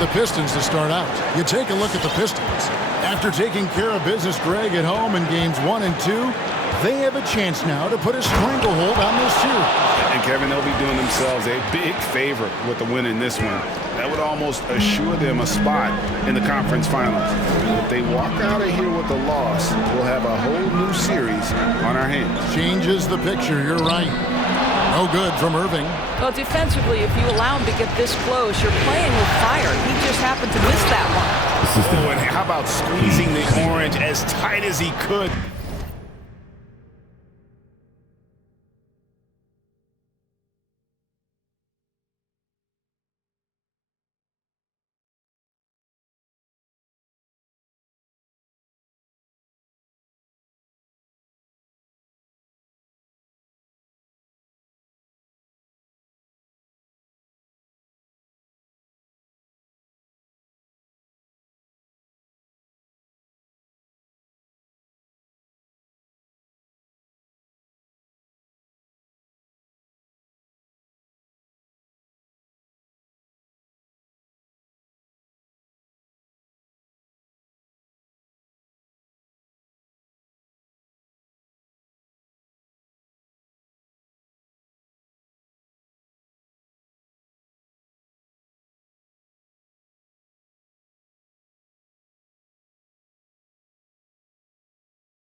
the Pistons to start out. You take a look at the Pistons. After taking care of business, Greg, at home in games 1 and 2, they have a chance now to put a stranglehold on this series. And, Kevin, they'll be doing themselves a big favor with the win in this one. That would almost assure them a spot in the conference finals. If they walk out of here with a loss, we'll have a whole new series on our hands. Changes the picture, you're right. No good from Irving. Well, defensively, if you allow him to get this close, you're playing with fire. He just happened to miss that one. Oh, and how about squeezing the orange as tight as he could?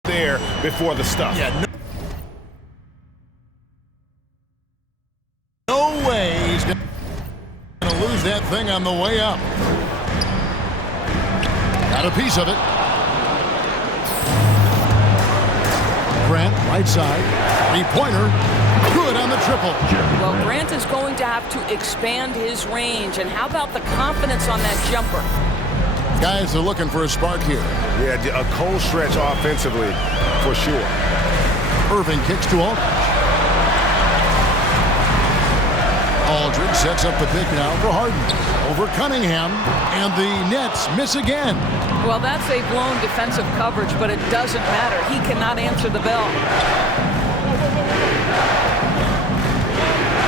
There before the stuff. Yeah, no way he's going to lose that thing on the way up. Got a piece of it. Grant, right side. Three-pointer. Good on the triple. Well, Grant is going to have to expand his range. And how about the confidence on that jumper? Guys are looking for a spark here. Yeah, a cold stretch offensively, for sure. Irving kicks to Aldridge. Aldridge sets up the pick now for Harden. Over Cunningham, and the Nets miss again. Well, that's a blown defensive coverage, but it doesn't matter. He cannot answer the bell.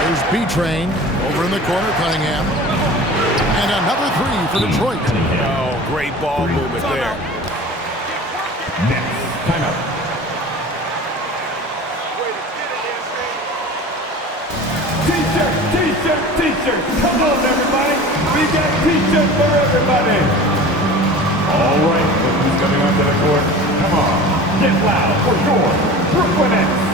There's B-Train. Over in the corner, Cunningham. And another three for Detroit. Oh, great ball movement there. Nets, timeout. T-shirt. Come on, everybody. We got T-shirts for everybody. All right, look who's coming onto the court. Come on, get loud for your Brooklyn Nets.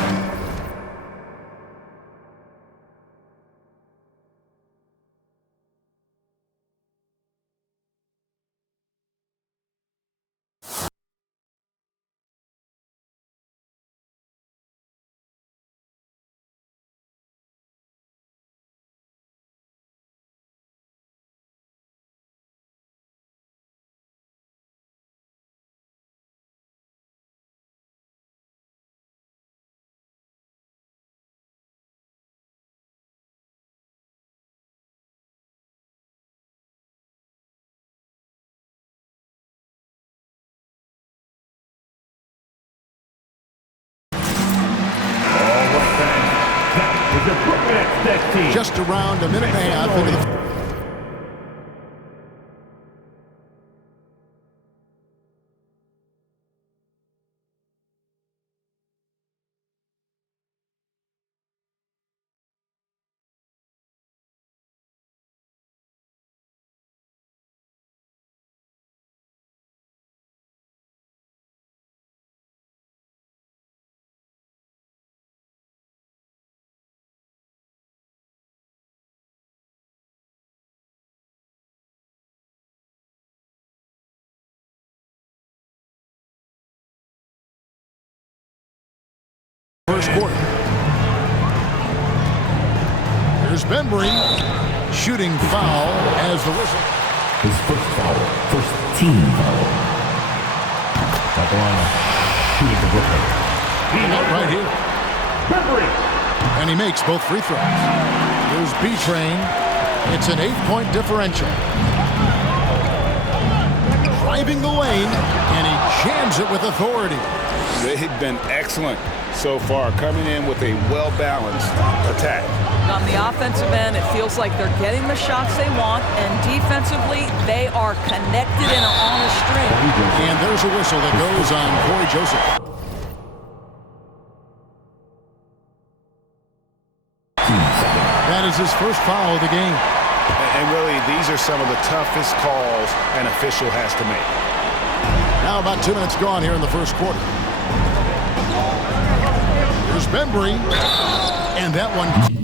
Just around a minute and a half into the first quarter. Here's Bembry. Shooting foul as the whistle. His first foul, first team foul. At the line, shooting for Brooklyn. Right here. Bembry. And he makes both free throws. Here's B-Train. It's an 8-point differential. Driving the lane, and he jams it with authority. They They've been excellent so far, coming in with a well-balanced attack. On the offensive end, it feels like they're getting the shots they want, and defensively, they are connected and on a string. And there's a whistle that goes on Corey Joseph. That is his first foul of the game. And really, these are some of the toughest calls an official has to make. Now about 2 minutes gone here in the first quarter. Here's Bembry, and that one.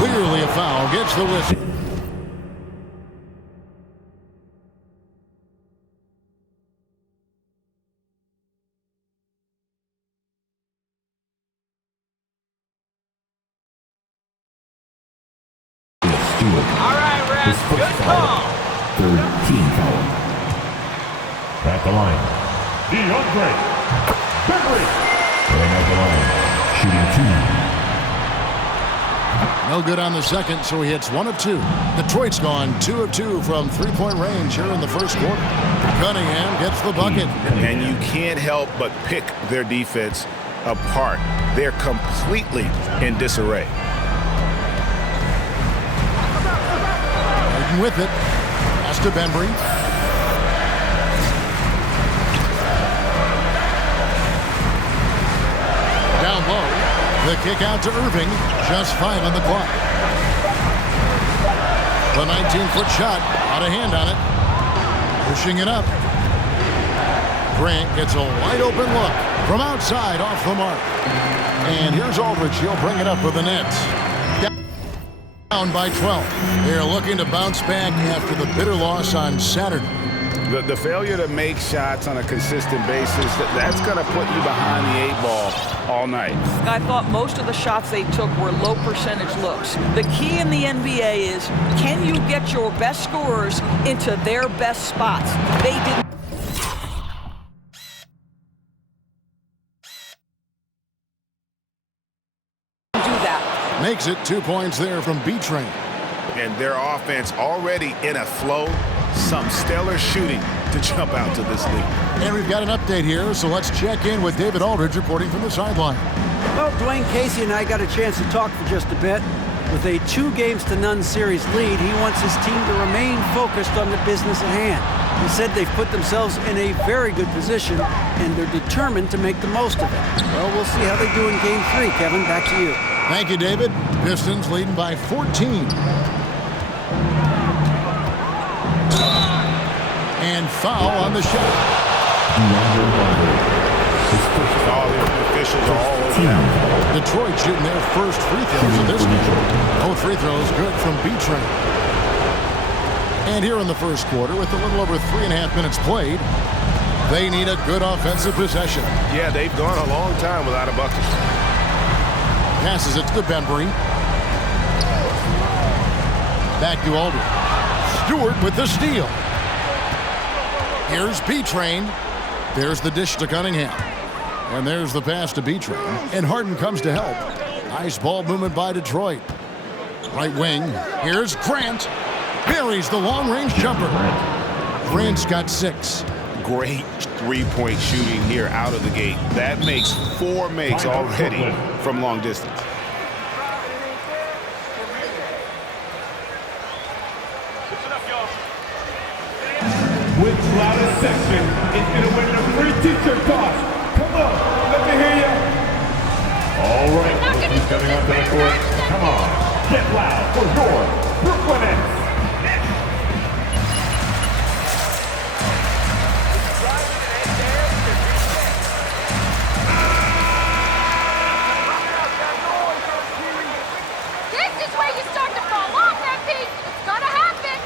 Clearly a foul. Gets the whistle. All right, Ref. Good call. Third team foul. At the line, DeAndre Bembry. And at the line, shooting 2. No good on the second, so he hits 1 of 2. Detroit's gone 2 of 2 from three-point range here in the first quarter. Cunningham gets the bucket. And you can't help but pick their defense apart. They're completely in disarray. Harden with it. Pass to Bembry. Down low. The kick out to Irving. Just 5 on the clock. The 19-foot shot. Out of hand on it. Pushing it up. Grant gets a wide-open look from outside off the mark. And here's Aldridge. He'll bring it up for the Nets. Down by 12. They're looking to bounce back after the bitter loss on Saturday. The failure to make shots on a consistent basis, that's going to put you behind the 8 ball all night. I thought most of the shots they took were low percentage looks. The key in the NBA is, can you get your best scorers into their best spots? They didn't do that. Makes it 2 points there from B-Train. And their offense already in a flow. Some stellar shooting to jump out to this lead. And we've got an update here, so let's check in with David Aldridge reporting from the sideline. Well, Dwayne Casey and I got a chance to talk for just a bit. With a 2-0 series lead, he wants his team to remain focused on the business at hand. He said they've put themselves in a very good position, and they're determined to make the most of it. Well, we'll see how they do in Game 3. Kevin, back to you. Thank you, David. Pistons leading by 14. And foul on the shot. All the officials are all over now. Detroit shooting their first free throws of this game. Both free throws good from B-Train. And here in the first quarter, with a little over 3.5 minutes played, they need a good offensive possession. Yeah, they've gone a long time without a bucket. Passes it to Bembry. Back to Aldridge. Stewart with the steal. Here's B-Train. There's the dish to Cunningham. And there's the pass to B-Train. And Harden comes to help. Nice ball movement by Detroit. Right wing. Here's Grant. Buries the long-range jumper. Grant's got 6. Great three-point shooting here out of the gate. That makes 4 makes already from long distance. Which loudest section is going to win the free t-shirt toss? Come on, let me hear you. All right, who's coming onto the court? Come on, get loud for your Brooklyn Nets. This is where you start to fall off that beat. It's gonna happen.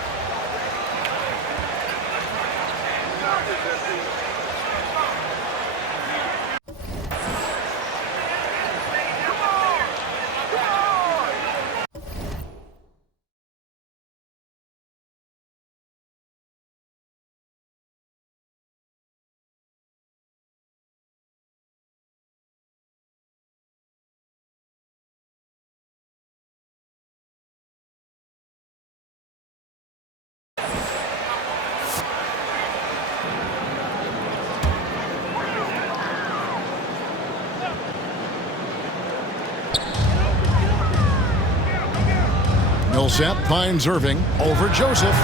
Millsap finds Irving over Joseph.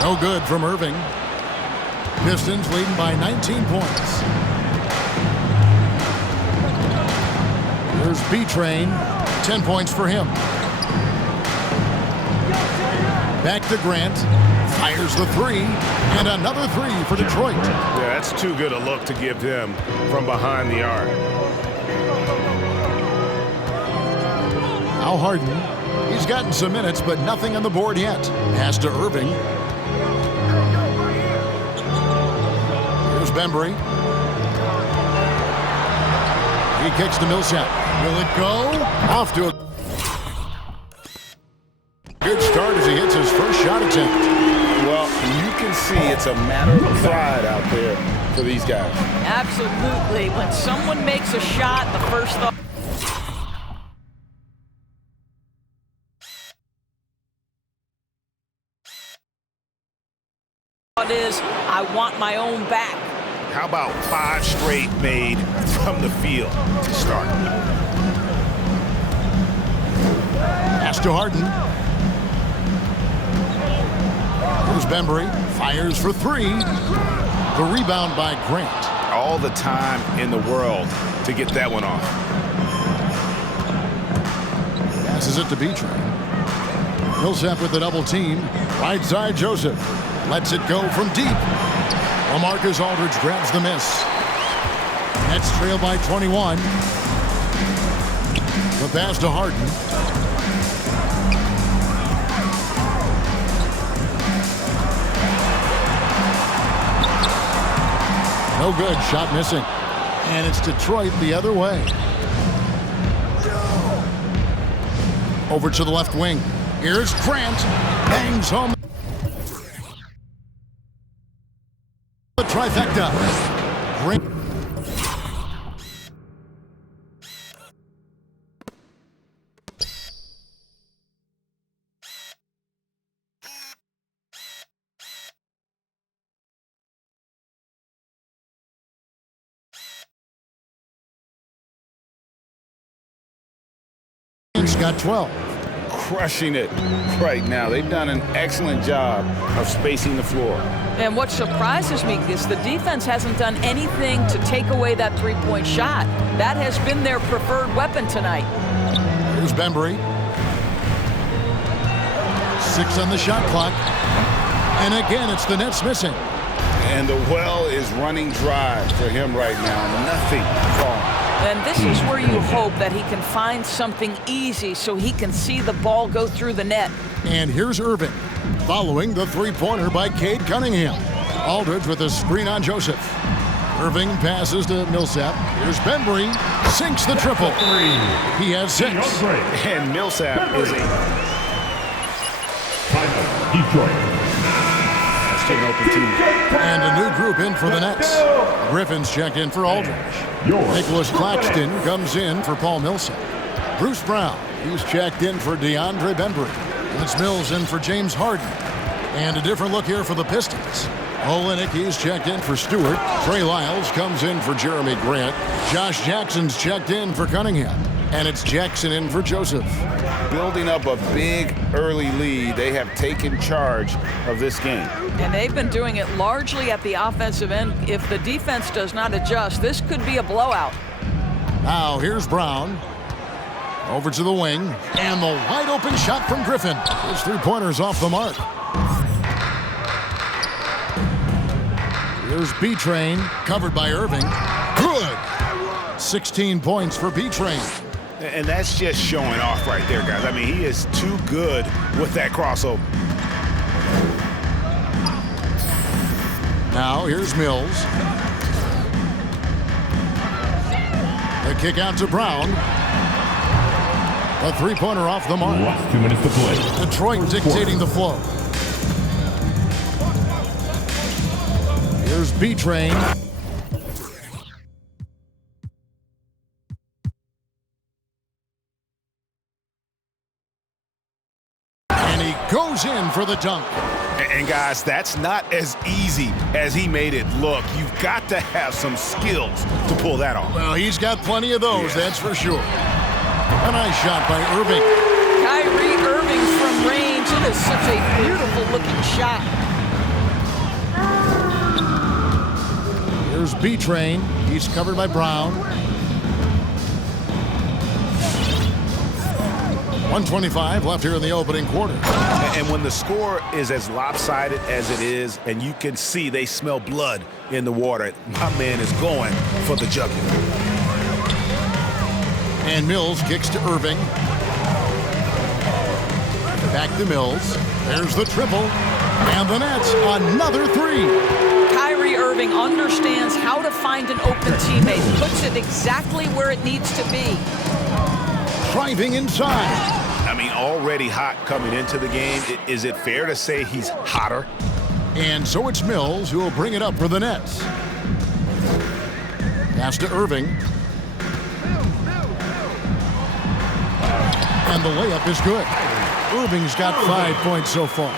No good from Irving. Pistons leading by 19 points. Here's B-Train. 10 points for him. Back to Grant. Fires the 3. And another 3 for Detroit. Yeah, that's too good a look to give them from behind the arc. Al Harden. He's gotten some minutes, but nothing on the board yet. Pass to Irving. Here's Bembry. He kicks to Millsap. Will it go? Off to a good start as he hits his first shot attempt. Well, you can see it's a matter of pride out there for these guys. Absolutely. When someone makes a shot, the first thought It is, I want my own back. How about 5 straight made from the field to start? Pass to Harden. Here's Bembry. Fires for 3. The rebound by Grant. All the time in the world to get that one off. Passes it to Beatrice. Millsap with the double team. Right side, Joseph. Lets it go from deep. LaMarcus Aldridge grabs the miss. Nets trail by 21. The pass to Harden. No good. Shot missing. And it's Detroit the other way. Over to the left wing. Here's Grant. Bangs home. The trifecta. Grant. Got 12. Crushing it right now. They've done an excellent job of spacing the floor. And what surprises me is the defense hasn't done anything to take away that three-point shot. That has been their preferred weapon tonight. Here's Bembry. 6 on the shot clock. And again, it's the Nets missing. And the well is running dry for him right now. Nothing falling. And this is where you hope that he can find something easy so he can see the ball go through the net. And here's Irving, following the three-pointer by Cade Cunningham. Aldridge with a screen on Joseph. Irving passes to Millsap. Here's Bembry, sinks the triple. He has 6. And Millsap is a Detroit. open team. And a new group in for the Nets. Griffin's checked in for Aldridge. Nicholas Claxton comes in for Paul Millsap. Bruce Brown, he's checked in for DeAndre Bembry. It's Mills in for James Harden. And a different look here for the Pistons. Olynyk, he's checked in for Stewart. Trey Lyles comes in for Jeremy Grant. Josh Jackson's checked in for Cunningham. And it's Jackson in for Joseph. Building up a big early lead. They have taken charge of this game. And they've been doing it largely at the offensive end. If the defense does not adjust, this could be a blowout. Now here's Brown. Over to the wing. And the wide open shot from Griffin. His three-pointer's off the mark. Here's B-Train, covered by Irving. Good! 16 points for B-Train. And that's just showing off right there, guys. I mean, he is too good with that crossover. Now here's Mills. The kick out to Brown. A three-pointer off the mark. Last 2 minutes to play. Detroit dictating the flow. Here's B-Train. And he goes in for the dunk. And guys, that's not as easy as he made it look. You've got to have some skills to pull that off. Well, he's got plenty of those, that's for sure. A nice shot by Irving. Kyrie Irving from range. It is such a beautiful looking shot. Here's B-Train. He's covered by Brown. 1:25 left here in the opening quarter. And when the score is as lopsided as it is, and you can see they smell blood in the water, my man is going for the jugular. And Mills kicks to Irving. Back to Mills. There's the triple. And the Nets, another 3. Kyrie Irving understands how to find an open teammate, puts it exactly where it needs to be. Driving inside. I mean, already hot coming into the game. Is it fair to say he's hotter? And so it's Mills who will bring it up for the Nets. Pass to Irving. And the layup is good. Irving's got 5 points so far.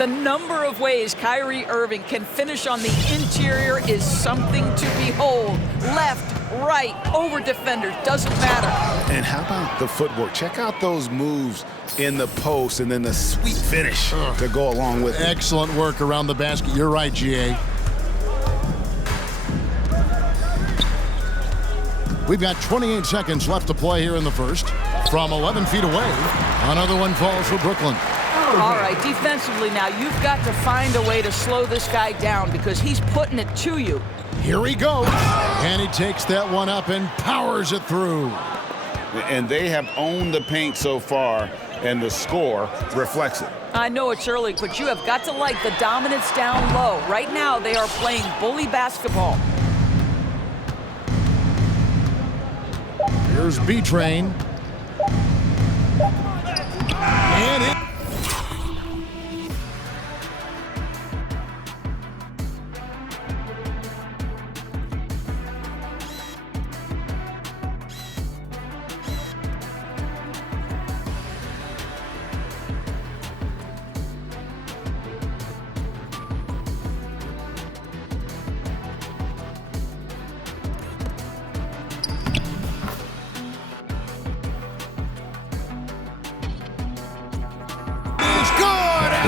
The number of ways Kyrie Irving can finish on the interior is something to behold. Left, right, over defenders, doesn't matter. And how about the footwork? Check out those moves in the post and then the sweet finish to go along with it. Excellent work around the basket. You're right, GA. We've got 28 seconds left to play here in the first. From 11 feet away, another one falls for Brooklyn. All right, defensively now, you've got to find a way to slow this guy down because he's putting it to you. Here he goes, and he takes that one up and powers it through. And they have owned the paint so far, and the score reflects it. I know it's early, but you have got to like the dominance down low. Right now, they are playing bully basketball. Here's B-Train. And it.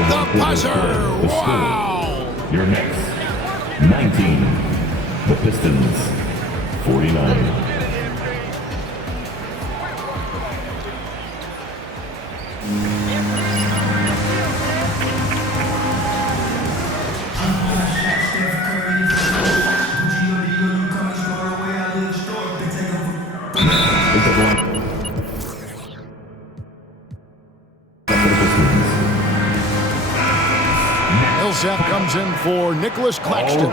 The buzzer! Wow! Your next, 19. The Pistons, 49. Millsap comes in for Nicholas Claxton,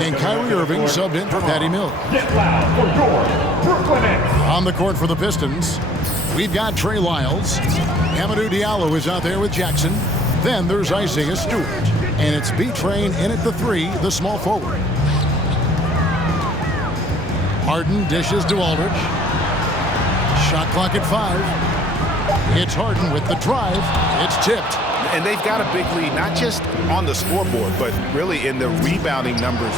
and Kyrie Irving subbed in for Patty Mills. Get loud for your Brooklyn Nets. On the court for the Pistons, we've got Trey Lyles. Amadou Diallo is out there with Jackson. Then there's Isaiah Stewart. And it's B-Train in at the 3, the small forward. Harden dishes to Aldridge. Shot clock at 5. It's Harden with the drive. It's tipped. And they've got a big lead, not just on the scoreboard, but really in the rebounding numbers.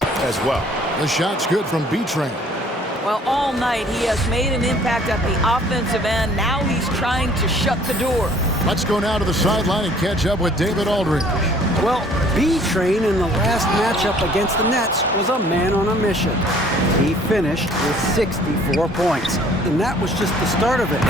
As well. The shot's good from B-Train. Well, all night he has made an impact at the offensive end. Now he's trying to shut the door. Let's go now to the sideline and catch up with David Aldridge. Well, B-Train in the last matchup against the Nets was a man on a mission. He finished with 64 points, and that was just the start of it.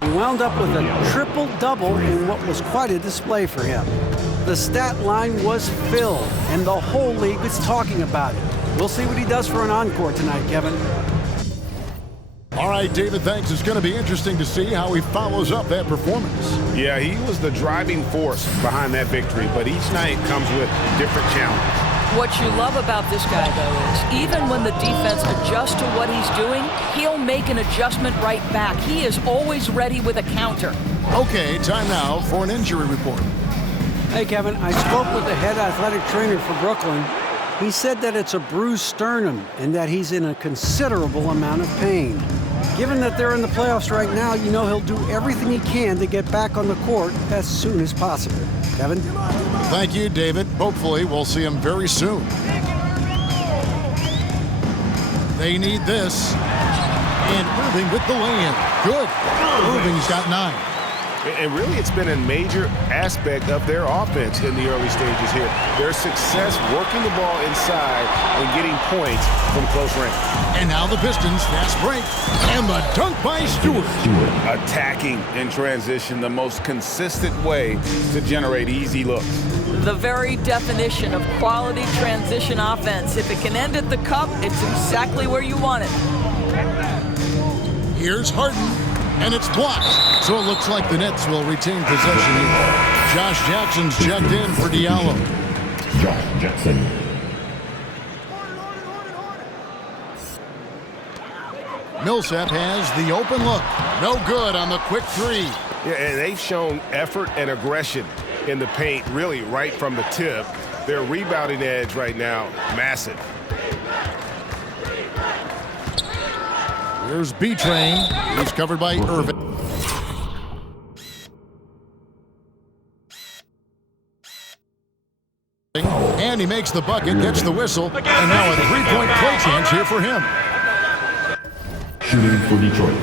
He wound up with a triple-double in what was quite a display for him. The stat line was filled, and the whole league was talking about it. We'll see what he does for an encore tonight, Kevin. All right, David, thanks. It's going to be interesting to see how he follows up that performance. Yeah, he was the driving force behind that victory, but each night comes with different challenges. What you love about this guy, though, is even when the defense adjusts to what he's doing, he'll make an adjustment right back. He is always ready with a counter. Okay, time now for an injury report. Hey, Kevin, I spoke with the head athletic trainer for Brooklyn. He said that it's a bruised sternum and that he's in a considerable amount of pain. Given that they're in the playoffs right now, you know he'll do everything he can to get back on the court as soon as possible. Kevin? Thank you, David. Hopefully, we'll see him very soon. They need this. And Irving with the lay-in. Good. Irving's got 9. And really, it's been a major aspect of their offense in the early stages here. Their success working the ball inside and getting points from close range. And now the Pistons, fast break. And the dunk by Stewart. Attacking in transition, the most consistent way to generate easy looks. The very definition of quality transition offense. If it can end at the cup, it's exactly where you want it. Here's Harden, and it's blocked. So it looks like the Nets will retain possession here. Josh Jackson's checked in for Diallo. Josh Jackson. Millsap has the open look. No good on the quick three. Yeah, and they've shown effort and aggression in the paint, really right from the tip. Their rebounding edge right now, massive. Here's B-Train. He's covered by Irving. And he makes the bucket, gets the whistle, and now a three-point play chance here for him. Shooting for Detroit.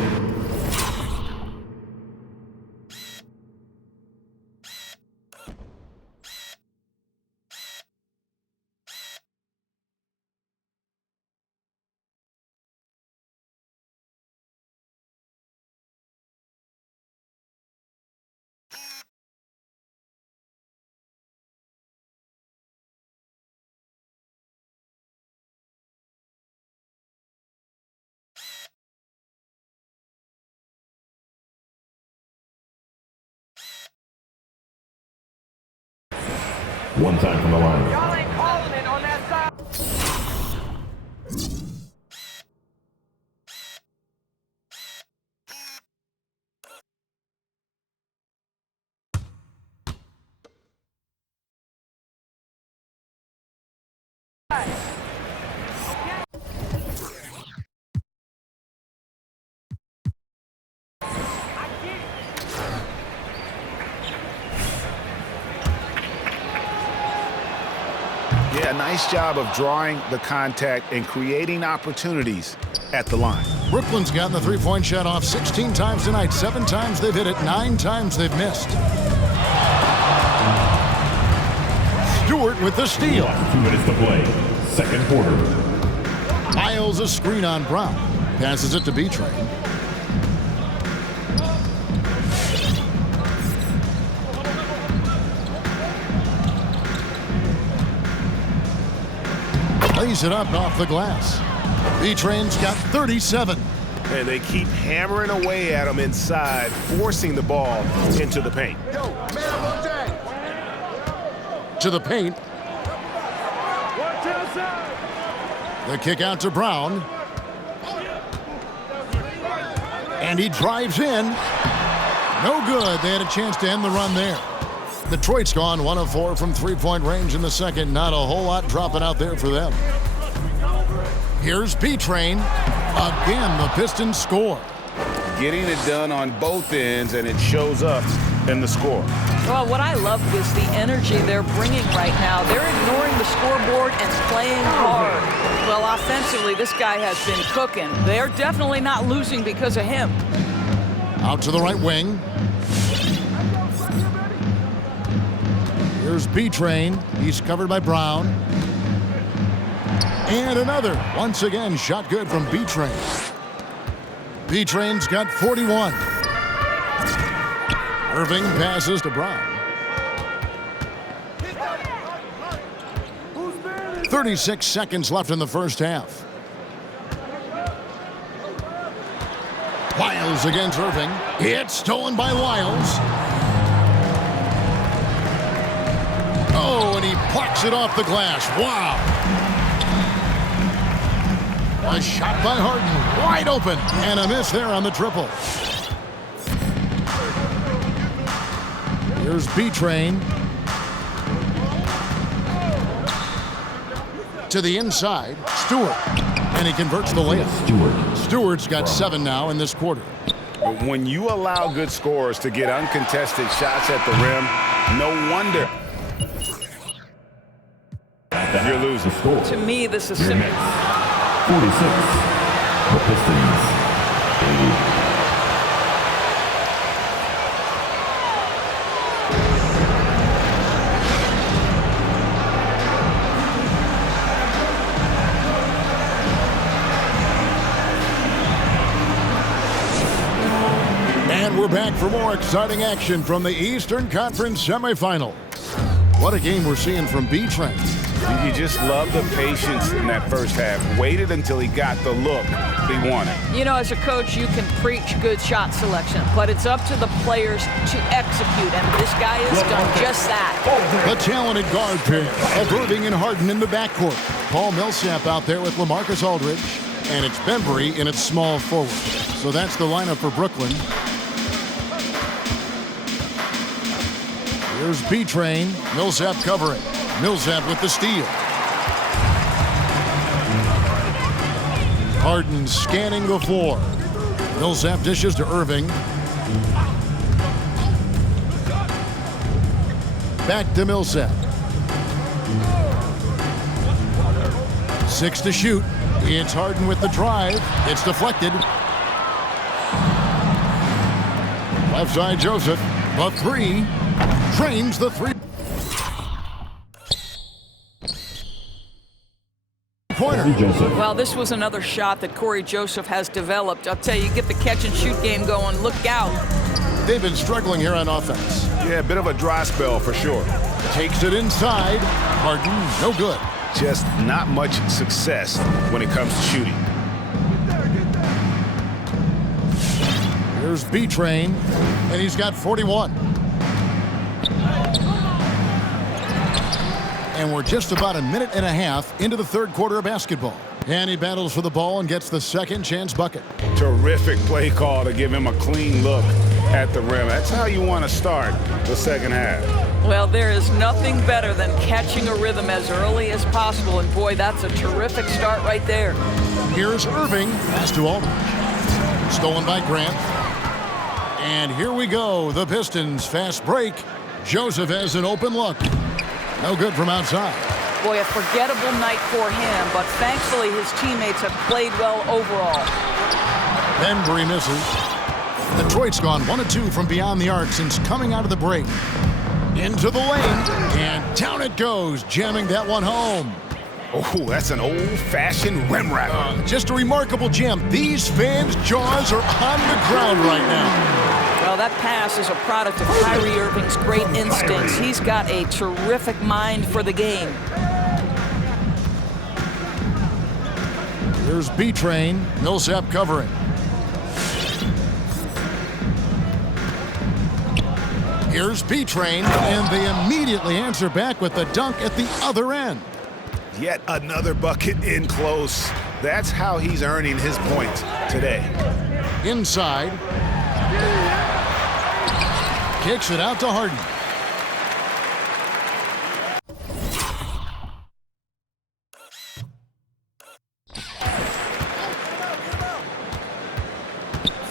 One time from the line. Y'all ain't calling it on that side. Yeah, nice job of drawing the contact and creating opportunities at the line. Brooklyn's gotten the three-point shot off 16 times tonight. 7 times they've hit it, 9 times they've missed. Stewart with the steal. 2 minutes to play. Second quarter. Miles a screen on Brown. Passes it to B-Train. Lays it up off the glass. B-Train's got 37. And they keep hammering away at him inside, forcing the ball into the paint. To the paint. The kick out to Brown. And he drives in. No good. They had a chance to end the run there. Detroit's gone 1 of 4 from three-point range in the second. Not a whole lot dropping out there for them. Here's B-Train. Again, the Pistons score. Getting it done on both ends, and it shows up in the score. Well, what I love is the energy they're bringing right now. They're ignoring the scoreboard and playing hard. Well, offensively, this guy has been cooking. They're definitely not losing because of him. Out to the right wing. Here's B-Train. He's covered by Brown. And another. Once again, shot good from B-Train. B-Train's got 41. Irving passes to Brown. 36 seconds left in the first half. Lyles against Irving. It's stolen by Lyles. Oh, and he plucks it off the glass. Wow. A shot by Harden. Wide open. And a miss there on the triple. Here's B-Train. To the inside. Stewart. And he converts the layup. Stewart's got 7 now in this quarter. When you allow good scorers to get uncontested shots at the rim, no wonder you're losing. To me, this is simple. 46. The Pistons. 80. And we're back for more exciting action from the Eastern Conference semifinals. What a game we're seeing from B-Train. You just love the patience in that first half. Waited until he got the look he wanted. You know, as a coach, you can preach good shot selection, but it's up to the players to execute, and this guy has done just that. The talented guard pair of Irving and Harden in the backcourt. Paul Millsap out there with LaMarcus Aldridge, and it's Bembry in its small forward. So that's the lineup for Brooklyn. Here's B-Train. Millsap covering. Millsap with the steal. Harden scanning the floor. Millsap dishes to Irving. Back to Millsap. 6 to shoot. It's Harden with the drive. It's deflected. Left side Joseph. The three. Trains the three. Well, this was another shot that Corey Joseph has developed. I'll tell you, get the catch-and-shoot game going. Look out. They've been struggling here on offense. Yeah, a bit of a dry spell for sure. Takes it inside. Harden, no good. Just not much success when it comes to shooting. Here's B-Train, and he's got 41. And we're just about a minute and a half into the third quarter of basketball. And he battles for the ball and gets the second chance bucket. Terrific play call to give him a clean look at the rim. That's how you want to start the second half. Well, there is nothing better than catching a rhythm as early as possible. And boy, that's a terrific start right there. Here's Irving. Pass to Aldridge. Stolen by Grant. And here we go. The Pistons fast break. Joseph has an open look. No good from outside. Boy, a forgettable night for him, but thankfully his teammates have played well overall. Bembry misses. Detroit's gone 1 of 2 from beyond the arc since coming out of the break. Into the lane, and down it goes, jamming that one home. Oh, that's an old-fashioned rim wrap. Just a remarkable jam. These fans' jaws are on the ground right now. Well, that pass is a product of Kyrie Irving's great instincts. He's got a terrific mind for the game. Here's B-Train. Millsap covering. Here's B-Train, and they immediately answer back with the dunk at the other end. Yet another bucket in close. That's how he's earning his points today. Inside. Kicks it out to Harden.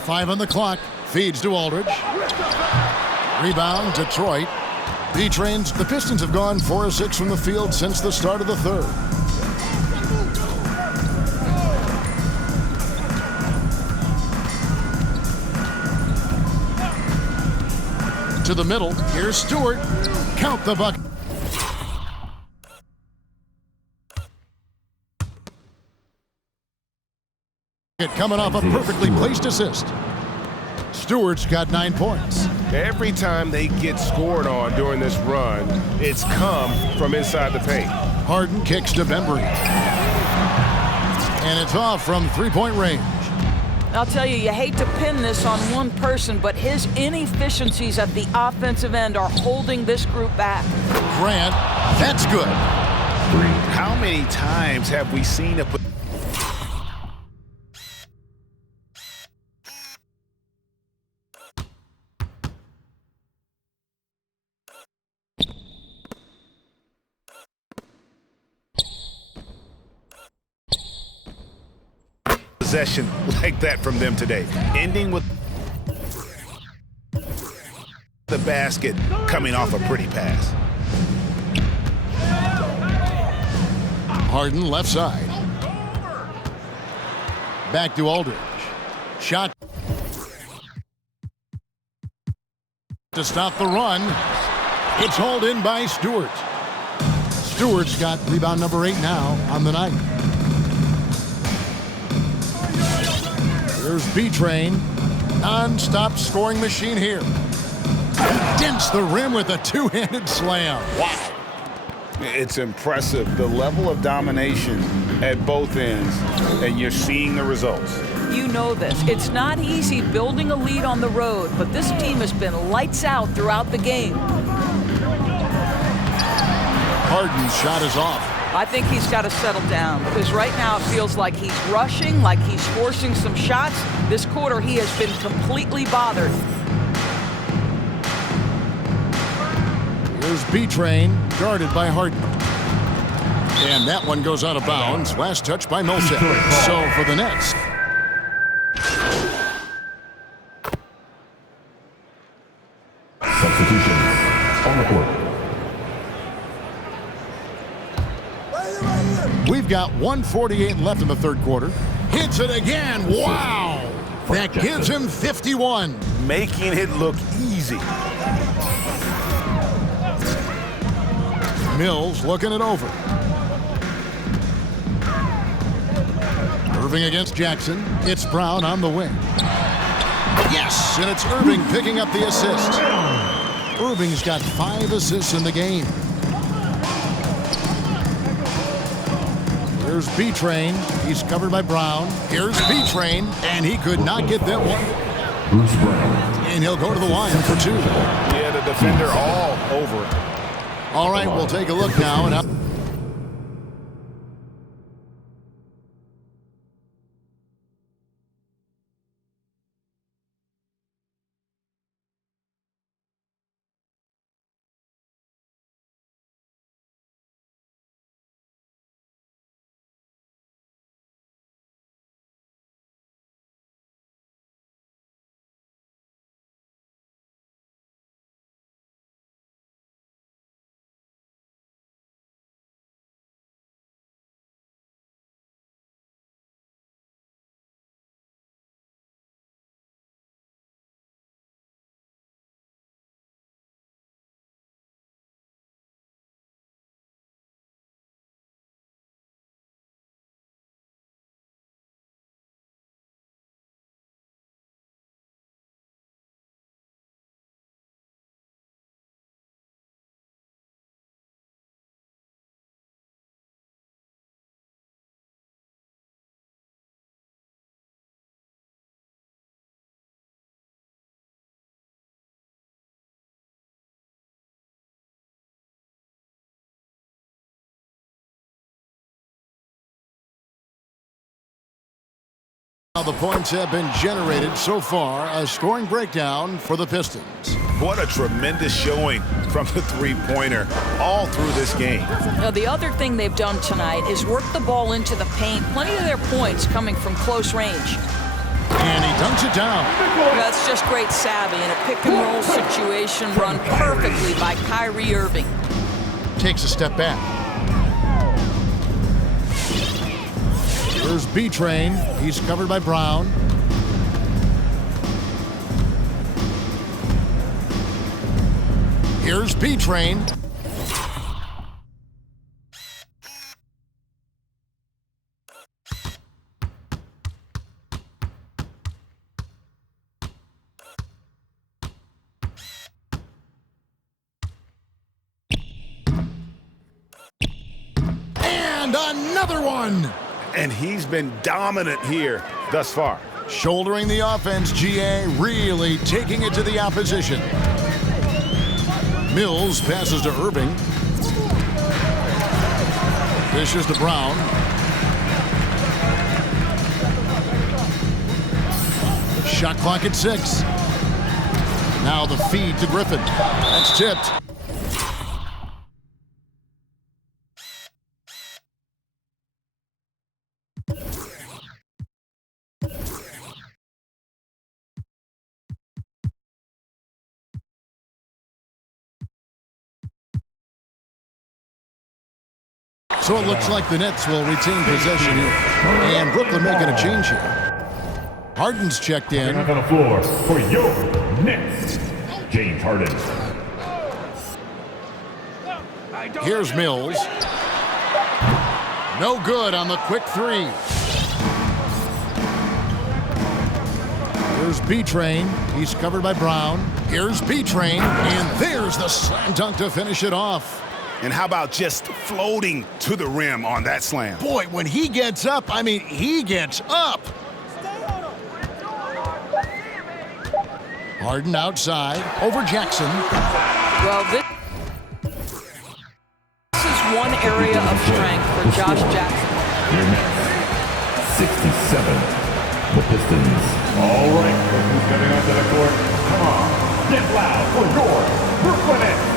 Five on the clock. Feeds to Aldridge. Rebound, Detroit. B-Trains. The Pistons have gone 4 of 6 from the field since the start of the third. To the middle. Here's Stewart. Count the bucket. Coming off a perfectly placed assist. Stewart's got 9 points. Every time they get scored on during this run, it's come from inside the paint. Harden kicks to Bembry. And it's off from three-point range. I'll tell you, you hate to pin this on one person, but his inefficiencies at the offensive end are holding this group back. Grant, that's good. How many times have we seen a possession like that from them today, ending with the basket coming off a pretty pass. Harden left side. Back to Aldridge. Shot to stop the run. It's hauled in by Stewart. Stewart's got rebound number 8 now on the night. Here's B-Train. Non-stop scoring machine here. Dents the rim with a two-handed slam. Wow. It's impressive, the level of domination at both ends, and you're seeing the results. You know this. It's not easy building a lead on the road, but this team has been lights out throughout the game. Harden's shot is off. I think he's got to settle down because right now it feels like he's rushing, like he's forcing some shots. This quarter he has been completely bothered. Here's B-Train, guarded by Harden. And that one goes out of bounds. Last touch by Millsap. So for the Nets. Substitutions on the court. We've got 1:48 left in the third quarter. Hits it again. Wow. That gives him 51. Making it look easy. Mills looking it over. Irving against Jackson. It's Brown on the wing. Yes, and it's Irving picking up the assist. Irving's got 5 assists in the game. Here's B-Train. He's covered by Brown. Here's B-Train, and he could not get that one. Bruce Brown. And he'll go to the line for 2. Yeah, the defender all over it. All right, we'll take a look now. And the points have been generated so far. A scoring breakdown for the Pistons. What a tremendous showing from the three-pointer all through this game. Now, the other thing they've done tonight is work the ball into the paint. Plenty of their points coming from close range. And he dunks it down. That's just great savvy in a pick-and-roll situation run perfectly by Kyrie Irving. Takes a step back. Here's B-Train. He's covered by Brown. Here's B-Train. And another one. And he's been dominant here thus far. Shouldering the offense, GA, really taking it to the opposition. Mills passes to Irving. Dishes to Brown. Shot clock at 6. Now the feed to Griffin. That's tipped. So it looks like the Nets will retain possession here. And Brooklyn making a change here. Harden's checked in. On the floor for your Nets, James Harden. Here's Mills. No good on the quick 3. Here's B-Train. He's covered by Brown. Here's B-Train. And there's the slam dunk to finish it off. And how about just floating to the rim on that slam? Boy, when he gets up, I mean, he gets up. Harden outside, over Jackson. Well, this is one area of strength for Josh Jackson. Your next, 67, the Pistons. All right, look who's coming onto the court. Come on, get loud for your Brooklyn Nets.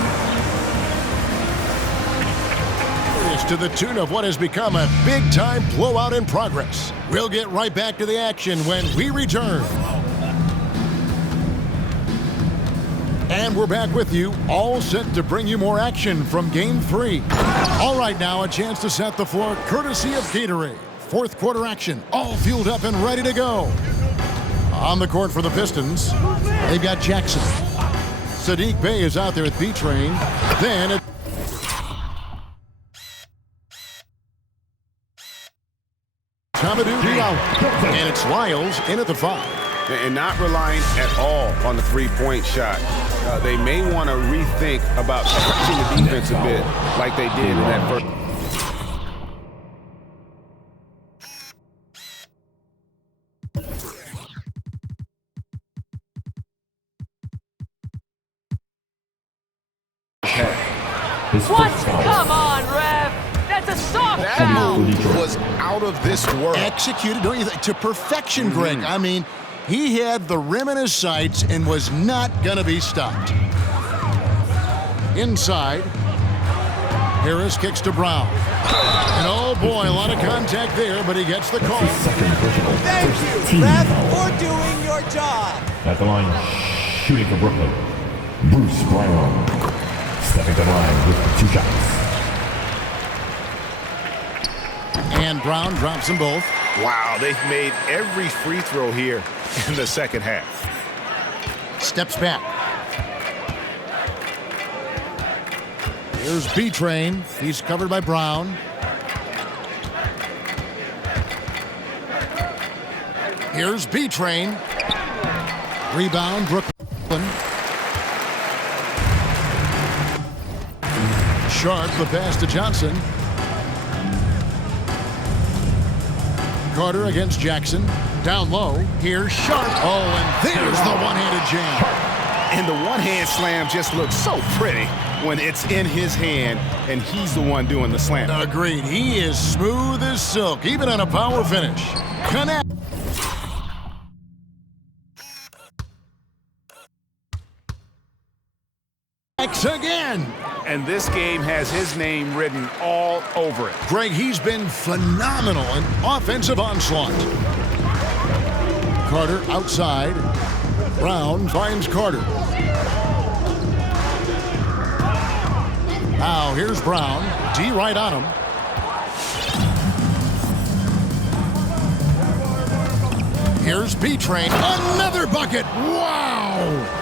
It's to the tune of what has become a big-time blowout in progress. We'll get right back to the action when we return. And we're back with you, all set to bring you more action from Game 3. All right, now a chance to set the floor courtesy of Gatorade. Fourth quarter action, all fueled up and ready to go. On the court for the Pistons, they've got Jackson. Saddiq Bey is out there at B-Train. Then Hamidou Diallo. And it's Lyles in at the 5. And not relying at all on the three-point shot. They may want to rethink about stretching the defense a bit like they did in that first. What? Come on, Rev. That's a soft foul. That move was out of this world. Executed, don't you think, to perfection, Greg. I mean, he had the rim in his sights and was not going to be stopped. Inside, Harris kicks to Brown. And oh boy, a lot of contact there, but he gets the call. Thank you, Ref, for doing your job. At the line, shooting for Brooklyn, Bruce Brown. Stepping to the line with 2 shots. And Brown drops them both. Wow, they've made every free throw here in the second half. Steps back. Here's B-Train. He's covered by Brown. Here's B-Train. Rebound, Brooklyn. Sharp, the pass to Johnson. Carter against Jackson. Down low. Here's Sharp. Oh, and there's the one-handed jam. And the one-hand slam just looks so pretty when it's in his hand and he's the one doing the slam. Agreed. He is smooth as silk, even on a power finish. Connect. Again. And this game has his name written all over it. Greg, he's been phenomenal in offensive onslaught. Carter outside. Brown finds Carter. Now here's Brown. D right on him. Here's B-Train. Another bucket. Wow.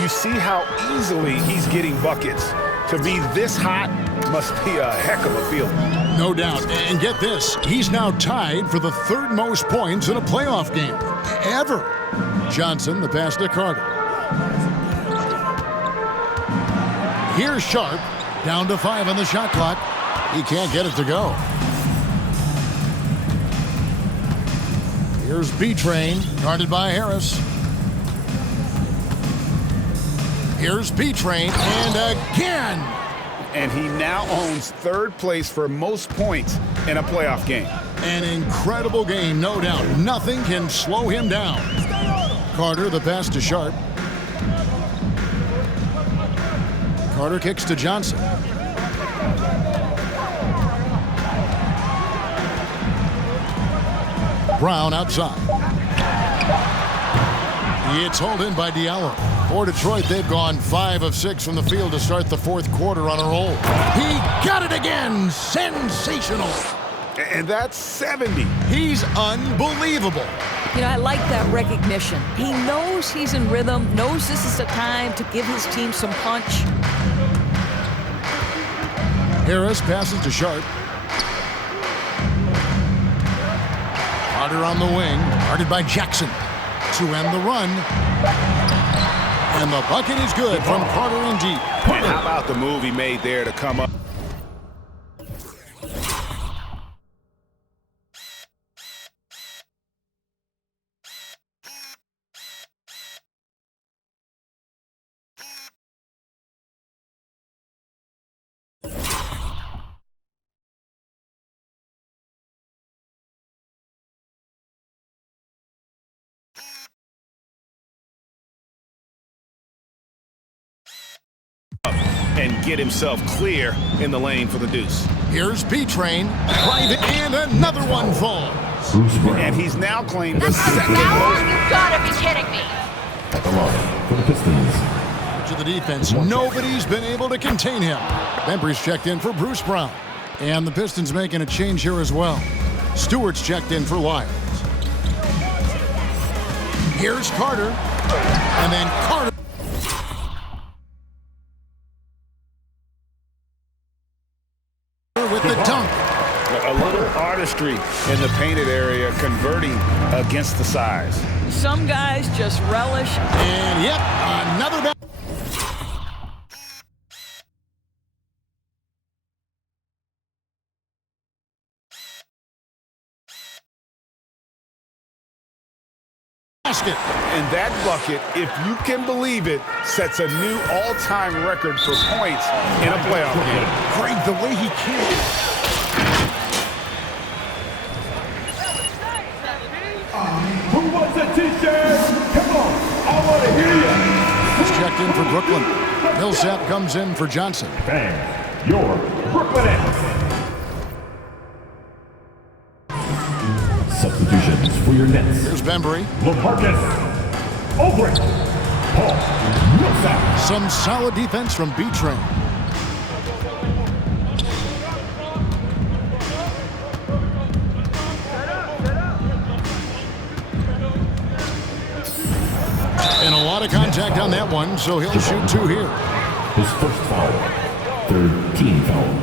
You see how easily he's getting buckets. To be this hot must be a heck of a feeling. No doubt. And get this, he's now tied for the 3rd most points in a playoff game ever. Johnson, the pass to Carter. Here's Sharp, down to 5 on the shot clock. He can't get it to go. Here's B-Train, guarded by Harris. Here's B-Train, and again! And he now owns 3rd place for most points in a playoff game. An incredible game, no doubt. Nothing can slow him down. Carter, the pass to Sharp. Carter kicks to Johnson. Brown outside. It's hauled in by Diallo. For Detroit, they've gone 5 of 6 from the field to start the 4th quarter on a roll. He got it again! Sensational! And that's 70. He's unbelievable. You know, I like that recognition. He knows he's in rhythm, knows this is the time to give his team some punch. Harris passes to Sharp. Carter on the wing, guarded by Jackson. To end the run. And the bucket is good from Carter and deep. And how about the move he made there to come up? and get himself clear in the lane for the deuce. Here's B-Train, private, and another one falls. And he's now claimed the That's a second foul? most. You gotta be kidding me. At the line for the Pistons. To the defense, nobody's been able to contain him. Bembry's checked in for Bruce Brown. And the Pistons making a change here as well. Stewart's checked in for Lyles. Here's Carter. And then Carter with the dunk. A little artistry in the painted area, converting against the size. Some guys just relish. And yep, another back. Basket. And that bucket, if you can believe it, sets a new all-time record for points in a playoff game. Greg, the way he can't. Who wants a t-shirt? Come on, I want to hear you. He's checked in for Brooklyn. Millsap comes in for Johnson. Fans, your Brooklyn Nets. Substitutions for your Nets. Here's Bembry. LaMarcus Aldridge. Paul Millsap. Some solid defense from B-Train. And a lot of contact on that one, so he'll shoot two here. His first foul. Third team foul.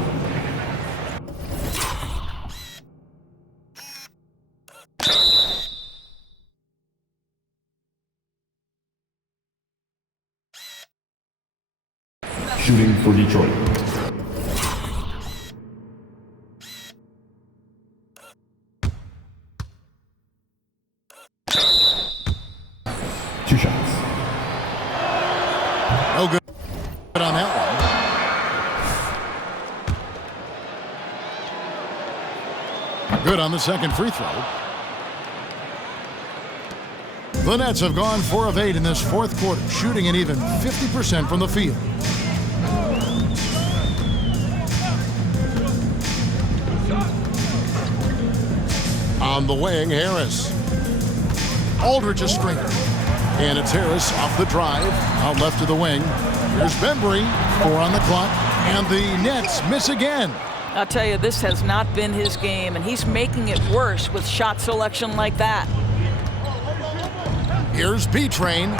Shooting for Detroit. Two shots. No good on that one. Good on the second free throw. The Nets have gone 4 of 8 in this fourth quarter, shooting an even 50% from the field. On the wing, Harris. Aldridge a stringer. And it's Harris off the drive, out left to the wing. Here's Bembry, 4 on the clock, and the Nets miss again. I'll tell you, this has not been his game, and he's making it worse with shot selection like that. Here's B-Train.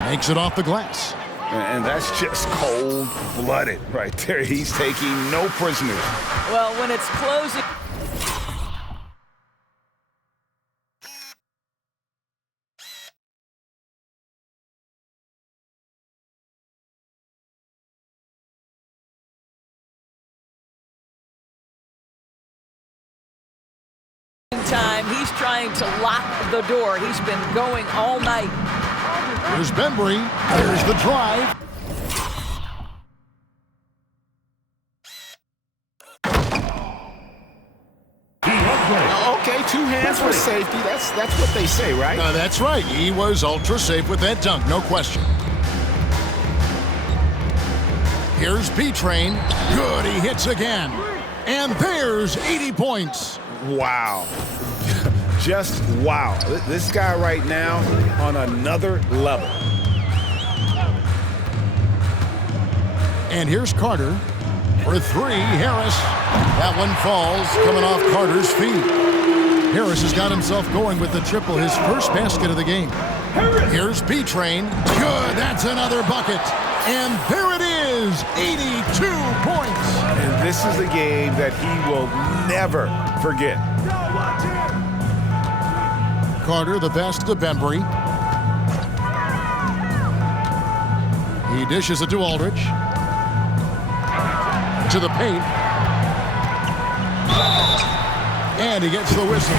Makes it off the glass. And that's just cold-blooded right there. He's taking no prisoners. Well, when it's closing... time, he's trying to lock the door. He's been going all night. Here's Bembry. There's the drive. Okay, 2 hands for safety. That's what they say, right? That's right. He was ultra safe with that dunk, no question. Here's B-Train. Good, he hits again. And there's 80 points. Wow. Just wow. This guy right now on another level. And here's Carter for 3. Harris. That one falls, coming off Carter's feet. Harris has got himself going with the triple, his first basket of the game. Here's B-Train. Good, that's another bucket. And there it is, 82 points. And this is the game that he will never forget. Carter, the pass to Bembry. He dishes it to Aldridge. To the paint. And he gets the whistle.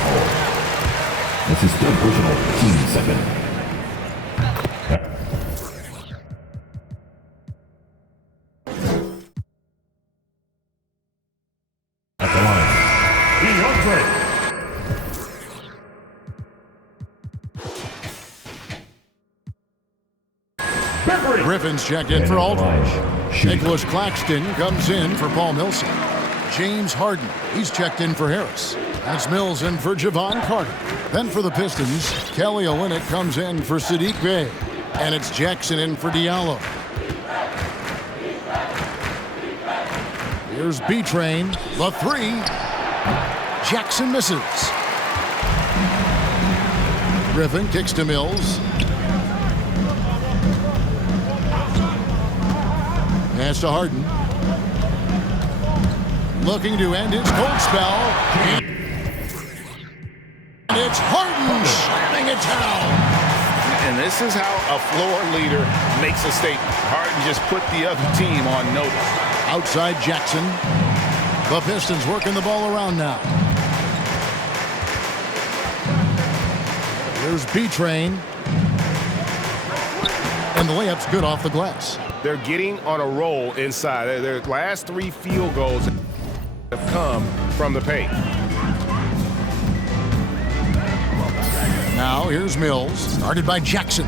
This is still personal. Team second. At the line. Griffin's checked in for Aldridge. Nicholas Claxton comes in for Paul Millsap. James Harden, he's checked in for Harris. That's Mills in for Javon Carter. Then for the Pistons, Kelly Olynyk comes in for Saddiq Bey. And it's Jackson in for Diallo. Here's B-Train, the three. Jackson misses. Griffin kicks to Mills. Pass to Harden. Looking to end his cold spell. And it's Harden slamming it down. And this is how a floor leader makes a statement. Harden just put the other team on notice. Outside Jackson. The Pistons working the ball around now. Here's B-Train. And the layup's good off the glass. They're getting on a roll inside. Their last 3 field goals have come from the paint. Now here's Mills, started by Jackson.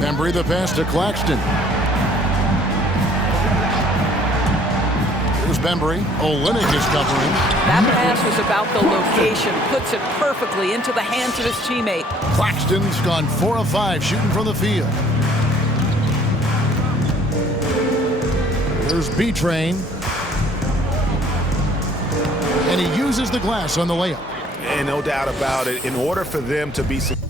Bembry the pass to Claxton. Here's Bembry. Olynyk is covering. That pass was about the location. Puts it perfectly into the hands of his teammate. Claxton's gone 4 of 5 shooting from the field. Here's B-Train. And he uses the glass on the layup. And no doubt about it, in order for them to be successful,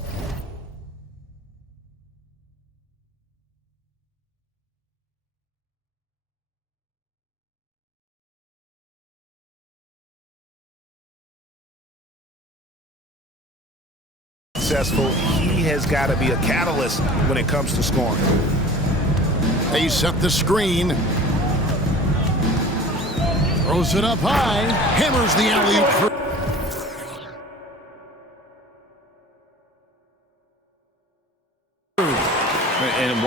he has got to be a catalyst when it comes to scoring. They set the screen. Throws it up high. Hammers the alley-oop. And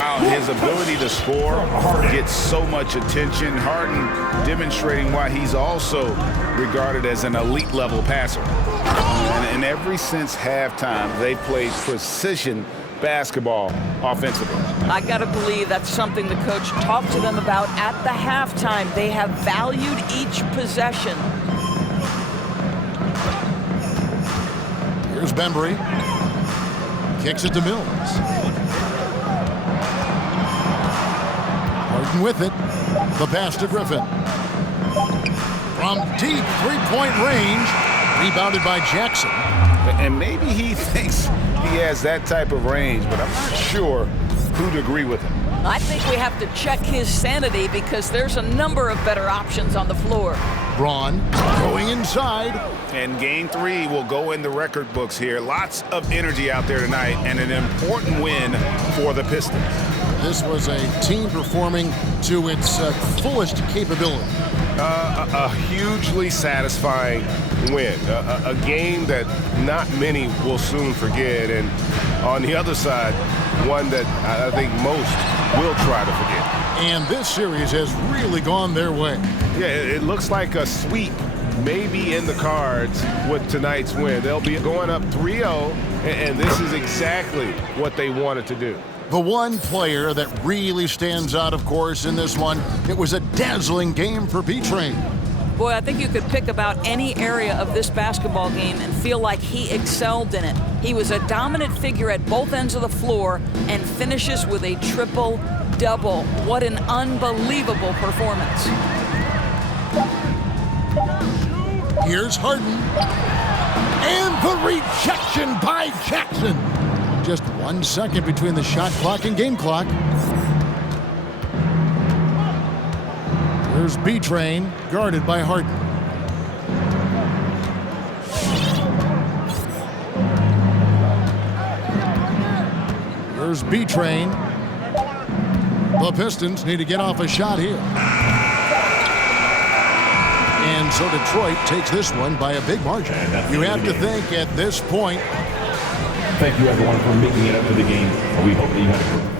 wow, his ability to score gets so much attention. Harden demonstrating why he's also regarded as an elite level passer. And ever since halftime, they've played precision basketball offensively. I gotta believe that's something the coach talked to them about at the halftime. They have valued each possession. Here's Bembry. Kicks it to Mills. Harden with it. The pass to Griffin. From deep three-point range. Rebounded by Jackson. And maybe he thinks he has that type of range, but I'm not sure who'd agree with him. I think we have to check his sanity because there's a number of better options on the floor. Braun going inside. And game 3 will go in the record books here. Lots of energy out there tonight and an important win for the Pistons. This was a team performing to its fullest capability. A hugely satisfying win. A game that not many will soon forget. And on the other side, one that I think most will try to forget. And this series has really gone their way. Yeah, it looks like a sweep maybe in the cards with tonight's win. They'll be going up 3-0, and this is exactly what they wanted to do. The one player that really stands out, of course, in this one, it was a dazzling game for B-Train. Boy, I think you could pick about any area of this basketball game and feel like he excelled in it. He was a dominant figure at both ends of the floor and finishes with a triple-double. What an unbelievable performance. Here's Harden. And the rejection by Jackson. Just 1 second between the shot clock and game clock. Here's B-Train, guarded by Harden. Here's B-Train. The Pistons need to get off a shot here. And so Detroit takes this one by a big margin. You have to think at this point. Thank you, everyone, for making it up to the game. And we hope that you had a great.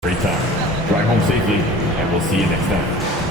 Great time. Drive home safely, and we'll see you next time.